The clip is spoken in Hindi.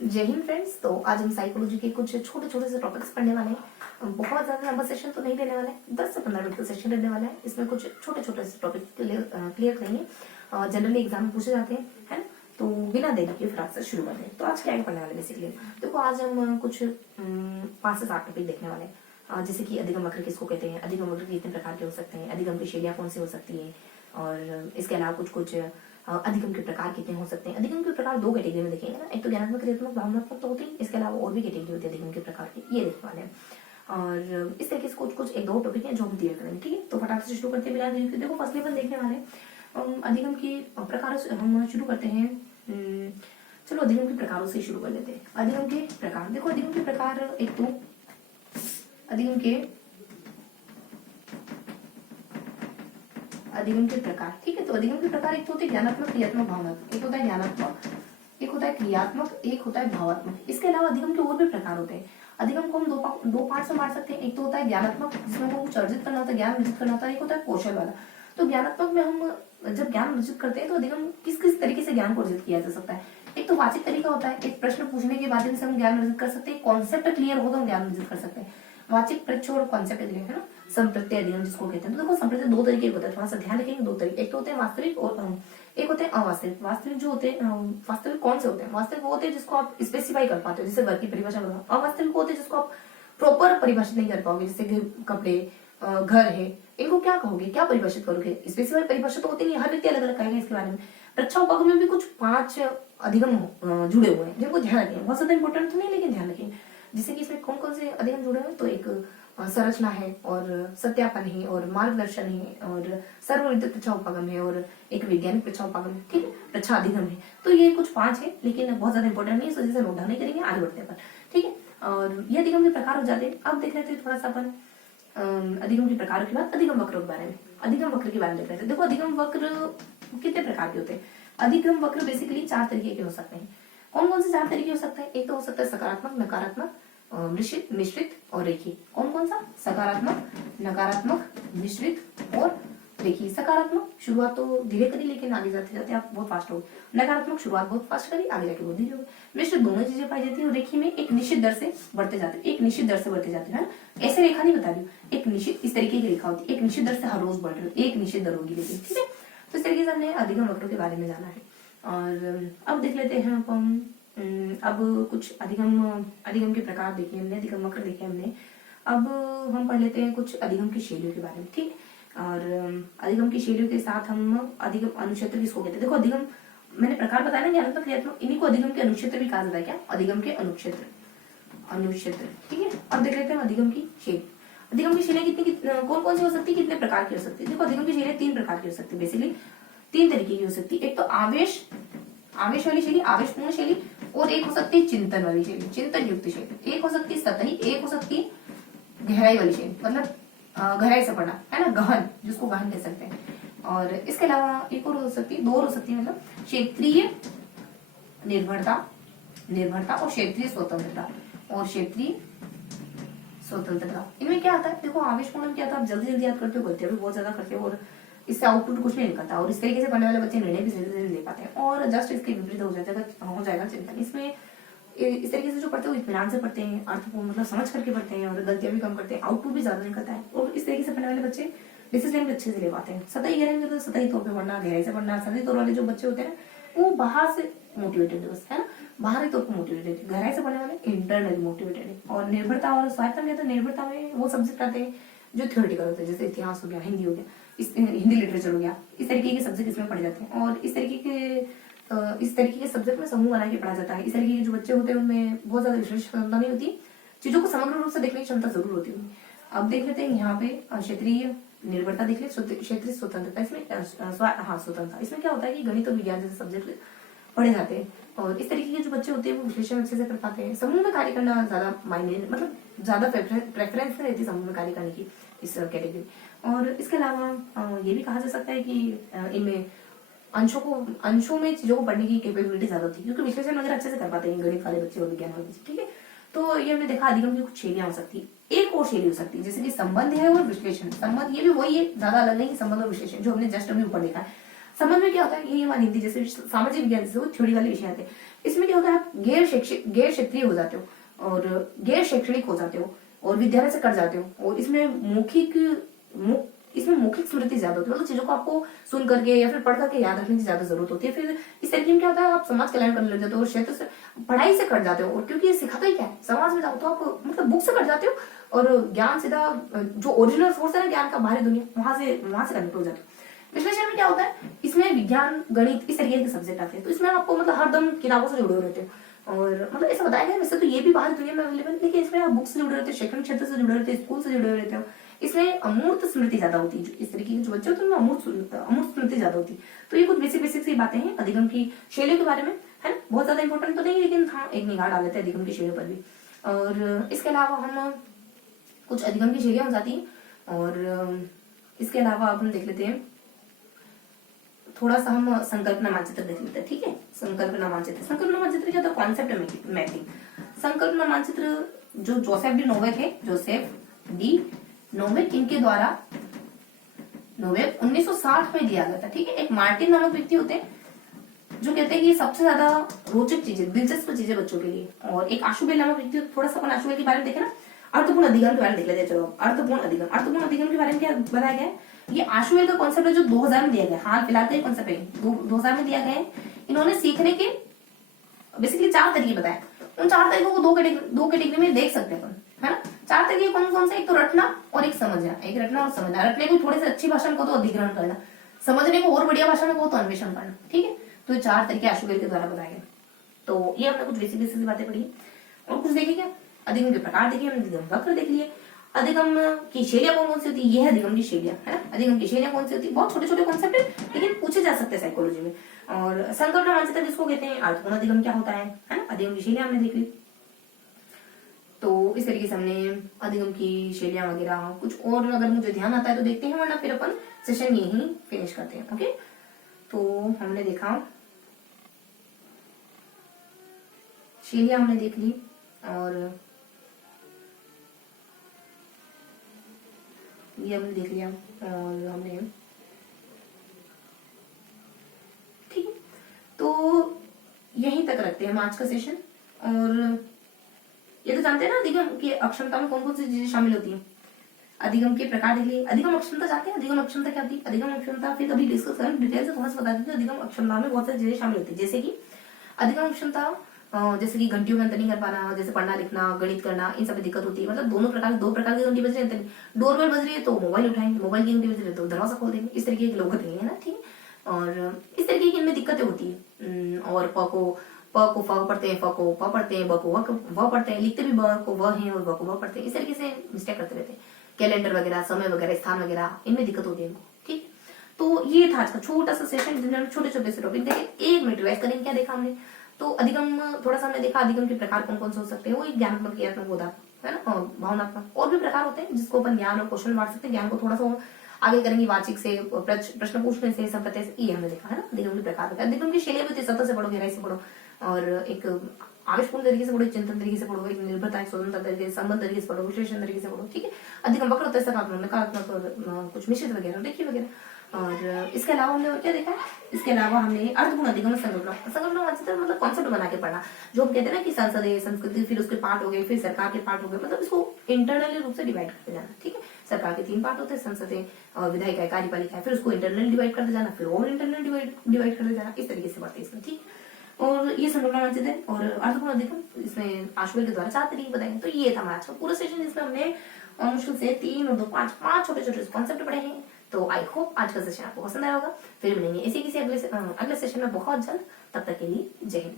जय हिंद फ्रेंड्स। तो आज हम साइकोलॉजी के कुछ छोटे छोटे से टॉपिक्स पढ़ने वाले हैं। बहुत ज्यादा लंबा सेशन तो नहीं देने वाले, 10 से 15 मिनट का सेशन रहने वाला है। इसमें कुछ छोटे छोटे से टॉपिक क्लियर करेंगे। जनरली एग्जाम में पूछे जाते हैं, है ना। तो बिना देरी के फिर आपसे शुरू करते हैं। तो आज क्या पढ़ने वाले बेसिकली देखो, आज हम कुछ 5 से 7 टॉपिक देखने वाले हैं। जैसे कि अधिगम वक्र किसको कहते हैं, अधिगम वक्र कितने प्रकार के हो सकते हैं, अधिगम की शैलियां कौन सी हो सकती है, और इसके अलावा कुछ कुछ अधिगम के प्रकार कितने हो सकते हैं। अधिगम के प्रकार 2 कैटेगरी में देखेंगे ना, एक तो ज्ञानात्मक, क्रियात्मक, भावनात्मक तो होती है। इसके अलावा और भी कैटेगरी होती है अधिगम के प्रकार की, ये देखने वाले हैं। और इस तरीके से कुछ कुछ 1-2 टॉपिक हैं जो हम क्लियर करेंगे, ठीक है। तो फटाफट से शुरू करते हैं बिना देरी के। देखो फर्स्ट लेवल देखने वाले अधिगम के प्रकार हम शुरू करते हैं। चलो अधिगम के प्रकारों से शुरू कर लेते हैं। अधिगम के प्रकार देखो, अधिगम के प्रकार एक तो अधिगम के प्रकार, ठीक है। तो अधिगम के प्रकार एक तो होते हैं ज्ञानात्मक, क्रियात्मक, भावनात्मक। एक होता है ज्ञानात्मक, एक होता है क्रियात्मक, एक होता है भावात्मक। इसके अलावा अधिगम के और भी प्रकार होते हैं। अधिगम को हम दो पार्ट में बांट सकते हैं। एक तो होता है ज्ञानात्मक, जिसमें हमको कुछ अर्जित करना होता है, ज्ञान अर्जित करना होता है। एक होता है कौशल वाला। तो ज्ञानात्मक में हम जब ज्ञान अर्जित करते हैं तो अधिगम किस किस तरीके से ज्ञान को अर्जित किया जा सकता है। एक तो वाचिक तरीका होता है, एक प्रश्न पूछने के माध्यम से हम ज्ञान अर्जित कर सकते हैं। कॉन्सेप्ट क्लियर हो तो हम ज्ञान अर्जित कर सकते हैं। वाचिक, प्रच्छ और कॉन्सेप्ट क्लियर, है ना। संप्रत्यय अधिगम जिसको कहते हैं। तो देखो संप्रत्यय 2 तरीके के होते हैं, थोड़ा सा ध्यान रखेंगे। 2 तरीके, एक तो होते हैं वास्तविक और एक होते हैं अवास्तविक। वास्तविक जो होते हैं, वास्तविक कौन से होते हैं? वास्तविक वो होते हैं जिसको आप स्पेसिफाई कर पाते हो, जैसे वर्ग की परिभाषा बताओ। अवास्तविक होते हैं जिसको आप प्रॉपर परिभाषित नहीं कर पाओगे, जैसे कपड़े, घर है, इनको क्या कहोगे, क्या परिभाषित करोगे? स्पेसिफाई परिभाषा तो होती नहीं, हर व्यक्ति अलग अलग कहेगा इसके बारे में। रक्षा उपगम में भी कुछ 5 अधिगम जुड़े हुए हैं जिनको ध्यान रखें। बहुत ज्यादा इंपॉर्टेंट तो नहीं, लेकिन ध्यान रखें। जैसे कि इसमें कौन कौन से अधिगम जुड़े हुए हैं, तो एक संरचना है, और सत्यापन है, और मार्गदर्शन है, और सर्वविदित प्रच्छा उपगम है, और एक वैज्ञानिक प्रच्छा उपगम है, ठीक है, प्रच्छा अधिगम है। तो ये कुछ 5 है, लेकिन बहुत ज्यादा इंपॉर्टेंट नहीं है, इस वजह से नोट डाउन नहीं करेंगे, आगे बढ़ते हैं अपन, ठीक है। और ये अधिगम के प्रकार हो जाते हैं। अब देख लेते हैं थोड़ा सा अपन अधिगम के प्रकारों के बाद अधिगम वक्र के बारे में। अधिगम वक्र के बारे में देख लेते हैं। देखो अधिगम वक्र कितने प्रकार के होते हैं। अधिगम वक्र बेसिकली 4 तरीके के हो सकते हैं। कौन कौन से 4 तरीके हो सकते हैं? एक तो हो सकता है सकारात्मक, नकारात्मक, मिश्रित और रेखीय। कौन कौन सा? सकारात्मक, नकारात्मक, मिश्रित और रेखीय। सकारात्मक शुरुआत तो धीरे करी, लेकिन आगे जाते जाते आप बहुत फास्ट होगे। नकारात्मक शुरुआत बहुत फास्ट करी, आगे जाके बहुत धीरे होगी। मिश्रित दोनों चीजें पाई जाती है। और रेखीय में एक निश्चित दर से बढ़ते जाते हैं, एक निश्चित दर से बढ़ते जाते हैं, ऐसे रेखा नहीं बता रही, एक निश्चित इस तरीके की रेखा होती है, एक निश्चित दर से हर रोज बढ़ रही है, एक निश्चित दर होगी, लेकिन ठीक है। तो इस तरीके से हमने अधिगम वक्रों के बारे में जाना है। और अब देख लेते हैं अपन अब कुछ अधिगम के प्रकार देखे हमने, अधिगम वक्र देखे हमने। अब हम पढ़ लेते हैं कुछ अधिगम की शैलियों के बारे में, ठीक। और अधिगम की शैलियों के साथ हम अधिगम अनुक्षेत्र किसको कहते हैं। देखो अधिगम मैंने प्रकार बताया ना, ज्ञानात्मक, क्रियात्मक, इन्हीं को अधिगम के अनुक्षेत्र भी कहा जाता है। क्या? अधिगम के अनुक्षेत्र, ठीक है। अब देख लेते हैं अधिगम की शैली। अधिगम की शैलियां कौन कौन सी हो सकती है, कितने प्रकार की हो सकती है। देखो अधिगम की शैलियां 3 प्रकार की हो सकती है, बेसिकली 3 तरीके की हो सकती है। एक तो आवेश वाली शैली, आवेशपूर्ण शैली, और एक हो सकती है चिंतन वाली शैली, चिंतन युक्त शैली। एक हो सकती है सतही, एक हो सकती है गहराई वाली शैली, मतलब गहराई से पढ़ना, है ना, गहन, जिसको गहन कह सकते हैं। और इसके अलावा एक और हो सकती है, 2 और हो सकती है, मतलब क्षेत्रीय निर्भरता और क्षेत्रीय स्वतंत्रता, इनमें क्या आता है? देखो आवेशपूर्ण में क्या था, आप जल्दी जल्दी याद करते हो, गलतियां भी बहुत ज्यादा करते हो, और इससे आउटपुट कुछ नहीं निकलता, और इस तरीके से पढ़ने वाले बच्चे निर्णय भी सही ले पाते हैं। और जस्ट इसके विपरीत हो जाएगा चिंतन। इसमें इस तरीके से जो पढ़ते हैं इत्मीनान से पढ़ते हैं, अर्थ को मतलब समझ करके पढ़ते हैं, और गलतियां भी कम करते हैं, आउटपुट भी ज्यादा निकलता है। और इस तरीके से पढ़ने वाले बच्चे डिसिप्लिन भी अच्छे से ले पाते हैं। सतही गहराई में तो सतही तौर पर पढ़ना, गहराई से पढ़ना। सतही तौर वाले जो बच्चे होते हैं ना, वो बाहर से मोटिवेटेड है ना, बाहरी तौर पर मोटिवेटेड। गहराई से पढ़ने वाले इंटरनली मोटिवेटेड है। और निर्भरता और स्वायत्त में, तो निर्भरता में वो सब्जेक्ट आते हैं जो थ्योरेटिकल होते हैं, जैसे इतिहास हो गया, हिंदी हो गया, हिंदी लिटरेचर हो गया। इस तरीके के सब्जेक्ट इसमें पढ़े जाते हैं। और इस तरीके के सब्जेक्ट में समूह बना के पढ़ा जाता है। इस तरीके के जो बच्चे होते हैं उनमें बहुत ज्यादा विशेष क्षमता नहीं होती, चीजों को समग्र रूप से देखने की क्षमता जरूर होती है। अब देख लेते हैं यहाँ पे क्षेत्रीय निर्भरता देख ले, क्षेत्रीय स्वतंत्रता। इसमें स्वतंत्रता, इसमें क्या होता है कि गणित और विज्ञान जैसे सब्जेक्ट पढ़े जाते हैं। और इस तरीके के जो बच्चे होते हैं वो विश्लेषण अच्छे से कर पाते हैं। समूह में कार्य करना ज्यादा मायने, मतलब ज्यादा प्रेफरेंस रहती है समूह में कार्य करने की, इस कैटेगरी। और इसके अलावा ये भी कहा जा सकता है कि इनमें अंशों में चीजों को पढ़ने की कैपेबिलिटी ज्यादा होती है, क्योंकि विश्लेषण वगैरह अच्छे से कर पाते हैं गणित वाले बच्चे और विज्ञान वाले बच्चे, ठीक है। तो ये हमने देखा अधिगम की कुछ शैलियां हो सकती है। एक और शैली हो सकती है, जैसे कि संबंध है और विश्लेषण। संबंध ये भी वही है, ज्यादा अलग नहीं, संबंध और विश्लेषण जो हमने जस्ट अभी ऊपर देखा है। संबंध में क्या होता है, ये हमारी हिंदी जैसे सामाजिक विज्ञान जैसे थ्योरी वाले विषय आते हैं, इसमें क्या होता है, आप गैर क्षेत्रीय हो जाते हो और गैर शैक्षणिक हो जाते हो और विद्यालय से कट जाते हो, और इसमें मौखिक स्मृति ज्यादा होती है, मतलब चीजों को आपको सुन करके या फिर पढ़ करके याद रखने की ज्यादा जरूरत होती है। फिर इस तरीके में क्या होता है, आप समाज कल्याण करने लग जाते हो और क्षेत्र से पढ़ाई से कट जाते हो, और क्योंकि ये सिखाता ही क्या है, समाज में जाओ तो आप मतलब बुक से कट जाते हो और ज्ञान सीधा जो ओरिजिनल सोर्स है ना ज्ञान का, बाहरी दुनिया, वहां से कनेक्ट हो जाते हो। विश्लेषण में क्या होता है, इसमें विज्ञान गणित इस तरीके के सब्जेक्ट आते हैं, तो इसमें आपको मतलब हरदम किताबों से जुड़े हुए रहते हो, और मतलब ऐसा बताया गया वैसे तो ये भी बाहरी दुनिया में अवेलेबल है, लेकिन इसमें आप बुक से जुड़े रहते हो, शैक्षणिक क्षेत्र से जुड़े रहते हो, स्कूल से जुड़े हुए रहते हो, इसमें अमूर्त स्मृति ज्यादा होती है। इस तरीके के जो बच्चे होते हैं उनमें अमूर्त स्मृति ज्यादा होती है। तो ये कुछ बेसिक सी बातें हैं अधिगम की शैलियों के बारे में, है ना, बहुत ज्यादा इंपॉर्टेंट तो नहीं, लेकिन हाँ एक निगाह डाल लेते हैं अधिगम की शैलियों पर भी। और इसके अलावा हम कुछ अधिगम की शैलियां हो जाती है, और इसके अलावा अब हम देख लेते हैं थोड़ा सा, हम संकल्पना मानचित्र देख लेते हैं। ठीक है, संकल्पना मानचित्र क्या होता है, कॉन्सेप्ट मैपिंग। संकल्पना मानचित्र जो जोसेफ डी नोवेक इनके द्वारा 1960 में दिया गया था। ठीक है, एक मार्टिन नामक व्यक्ति होते हैं जो कहते हैं कि सबसे ज्यादा रोचक चीजें, दिलचस्प चीजें बच्चों के लिए, और एक आशुबेल नामक व्यक्ति, थोड़ा सा अपन आशुबेल के बारे में देखे ना, अर्थपूर्ण अधिगम के बारे में देख लेते हैं। चलो अर्थपूर्ण अधिगम के बारे में क्या बताया गया है, ये आशुबेल का कॉन्सेप्ट है जो 2000 में दिया गया, हाल फिलहाल का कॉन्सेप्ट है, 2000 में दिया गया है। इन्होंने सीखने के बेसिकली 4 तरीके बताए, उन 4 तरीकों को दो कैटेगरी में देख सकते हैं अपन, है ना। 4 तरीके कौन से, एक तो रटना और एक समझना, एक रटना और समझना। रटने को थोड़ी सी अच्छी भाषा में को तो अधिग्रहण करना, समझने को और बढ़िया भाषा में को तो अन्वेषण करना। ठीक है, तो 4 तरीके आशुबेल के द्वारा बताए गए। तो ये हमने कुछ बेसिक बातें पढ़ी, और कुछ देखे क्या, अधिगम के प्रकार देखे, हमने अधिगम वक्र देख लिए, अधिगम की शैलियां कौन सी होती है, ये है अधिगम की शैलियां, है ना। अधिगम की शैलियां कौन सी होती है, बहुत छोटे छोटे कॉन्सेप्ट है, लेकिन पूछे जा सकते हैं साइकोलॉजी में। और संकल्पना मानचित्र जिसको कहते हैं, अर्थपूर्ण अधिगम क्या होता है ना, अधिगम की शैलियां हमने देख ली। तो इस तरीके से हमने अधिगम की शैलियां वगैरह कुछ और अगर मुझे ध्यान आता है तो देखते हैं, वरना फिर अपन सेशन यही फिनिश करते हैं। ओके, तो हमने देखा शैलियां हमने देख ली, और ये हमने देख लिया, और हमने ठीक है, तो यहीं तक रखते हैं हम आज का सेशन। और ये तो जानते हैं ना अधिगम की अक्षमता में कौन कौन सी चीजें शामिल होती हैं, अधिगम के प्रकार देख लिए। अधिगम अक्षमता जानते हैं, अधिगम अक्षमता क्या होती है, अधिगम अक्षमता फिर कभी डिस्कस करें, डिटेल से थोड़ा सा बता देते हैं। अधिगम अक्षमता में बहुत सारी चीजें शामिल होती है, जैसे कि अधिगम अक्षमता जैसे कि घंटियों में अंतर नहीं कर पाना, जैसे पढ़ना लिखना गणित करना, इन सब में दिक्कत होती है। मतलब दो प्रकार की घंटी बज रही है, डोरबेल बज रही है तो मोबाइल उठाएंगे, मोबाइल की घंटी बज रही है तो दरवाजा खोल देंगे, इस तरीके की लोग नहीं है ना। ठीक है, और इस तरीके की इनमें दिक्कतें होती है। और प को फ पढ़ते हैं, फ को प पढ़ते हैं, ब को व पढ़ते हैं, लिखते भी ब को व हैं और व को व पढ़ते हैं, इस तरीके से मिस्टेक करते रहते हैं। कैलेंडर वगैरह, समय वगैरह, स्थान वगैरह, इनमें दिक्कत होती है इनको। ठीक, तो ये था आज का छोटा सा सेशन, जिन्होंने छोटे छोटे से टॉपिक देखे। 1 मिनट रिवाइज करेंगे, क्या देखा हमने। तो अधिगम थोड़ा सा हमने देखा, अधिगम के प्रकार कौन कौन से हो सकते हैं, वो एक ज्ञानात्मक, क्रियात्मक, बोधात्मक, है ना, भावनात्मक, और भी प्रकार होते हैं जिसको अपन ज्ञान और कौशल बांट सकते हैं। ज्ञान को थोड़ा सा आगे करेंगे, वाचिक से, प्रश्न पूछने से, संप्रत्यय से, ये हमने देखा, है ना। अधिगम के प्रकार होते हैं, अधिगम की शैलियां भी होती है, सतह से पढ़ो, गहराई से पढ़ो, और एक आवेशपूर्ण तरीके से पढ़ो, चिंतन तरीके से पढ़ो, एक निर्भरता, एक स्वतंत्र तरीके से, संबंध तरीके से पढ़ो, विश्लेषण तरीके से पढ़ो। ठीक है, अधिगम वक्र होता है, सकारात्मक, नकारात्मक, और कुछ मिश्रित वगैरह देखिए वगैरह। और इसके अलावा हमने और क्या देखा है, इसके अलावा हमने अर्थपूर्ण अधिगम, संकल्पना मानचित्र मतलब कॉन्सेप्ट बना के पढ़ना, जो हम कहते हैं ना कि संसद है, संस्कृति, फिर उसके पार्ट हो गए, फिर सरकार के पार्ट हो गए, मतलब इसको इंटरनली रूप से डिवाइड करते जाना। ठीक है, सरकार के 3 पार्ट होते हैं, संसद है और विधायिका है, कार्यपालिका है, फिर उसको इंटरनल डिवाइड करते जाना, फिर और इंटरनल डिवाइड करते जाना, इस तरीके से पढ़ते हैं इसमें। ठीक, और ये संकल्पना मानचित्र है। और अर्थपूर्ण अधिगम, इसमें आशुबेल के द्वारा 4 तरीके बताएंगे। तो ये था हमारा आज का पूरा सेशन, जिसमें हमने मुश्किल से 3 और 2 5 छोटे छोटे कॉन्सेप्ट पढ़े हैं। तो आई होप आज का सेशन आपको पसंद आया होगा। फिर मिलेंगे इसी किसी अगले सेशन में बहुत जल्द। तब तक के लिए जय हिंद।